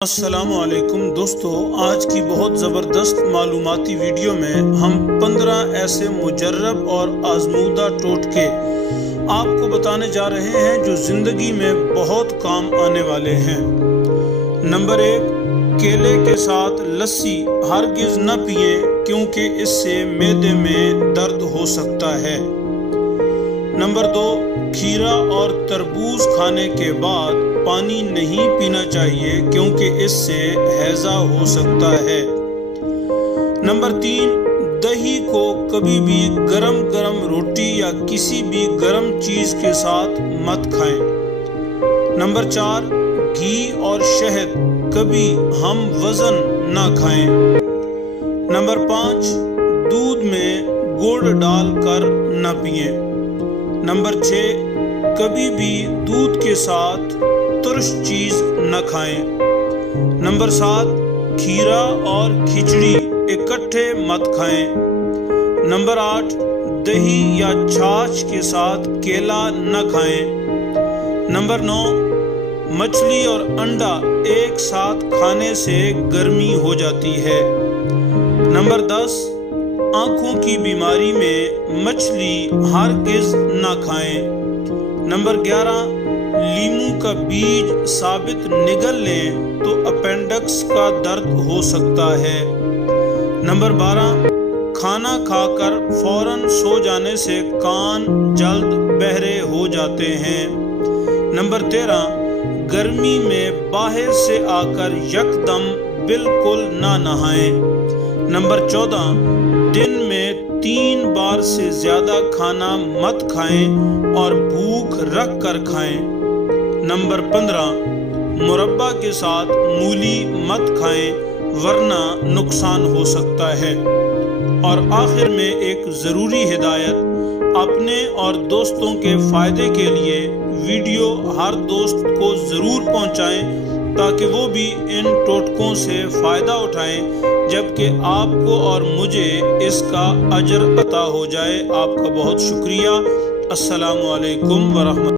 السلام علیکم دوستو، آج کی بہت زبردست معلوماتی ویڈیو میں ہم 15 ایسے مجرب اور آزمودہ ٹوٹکے آپ کو بتانے جا رہے ہیں جو زندگی میں بہت کام آنے والے ہیں۔ نمبر 1، کیلے کے ساتھ لسی ہرگز نہ پئیں کیونکہ اس سے معدے میں درد ہو سکتا ہے۔ نمبر 2، کھیرا اور تربوز کھانے کے بعد پانی نہیں پینا چاہیے کیونکہ اس سے ہیضہ ہو سکتا ہے۔ نمبر 3، دہی کو کبھی بھی گرم گرم روٹی یا کسی بھی گرم چیز کے ساتھ مت کھائیں۔ نمبر 4، گھی اور شہد کبھی ہم وزن نہ کھائیں۔ نمبر 5، دودھ میں گڑ ڈال کر نہ پئیں۔ نمبر 6، کبھی بھی دودھ کے ساتھ ترش چیز نہ کھائیں۔ نمبر 7، کھیرا اور کھچڑی اکٹھے مت کھائیں۔ نمبر 8، دہی یا چھاچھ کے ساتھ کیلا نہ کھائیں۔ نمبر 9، مچھلی اور انڈا ایک ساتھ کھانے سے گرمی ہو جاتی ہے۔ نمبر 10، آنکھوں کی بیماری میں مچھلی ہرگز نہ کھائیں۔ نمبر 11، لیموں کا بیج ثابت نگل لیں تو اپینڈکس کا درد ہو سکتا ہے۔ نمبر 12، کھانا کھا کر فوراً سو جانے سے کان جلد بہرے ہو جاتے ہیں۔ نمبر 13، گرمی میں باہر سے آ کر یکدم بالکل نہ نہائیں۔ نمبر 14، دن میں 3 بار سے زیادہ کھانا مت کھائیں اور بھوک رکھ کر کھائیں۔ نمبر 15، مربع کے ساتھ مولی مت کھائیں ورنہ نقصان ہو سکتا ہے۔ اور آخر میں ایک ضروری ہدایت، اپنے اور دوستوں کے فائدے کے لیے ویڈیو ہر دوست کو ضرور پہنچائیں تاکہ وہ بھی ان ٹوٹکوں سے فائدہ اٹھائیں، جبکہ آپ کو اور مجھے اس کا اجر عطا ہو جائے۔ آپ کا بہت شکریہ۔ السلام علیکم ورحمۃ اللہ۔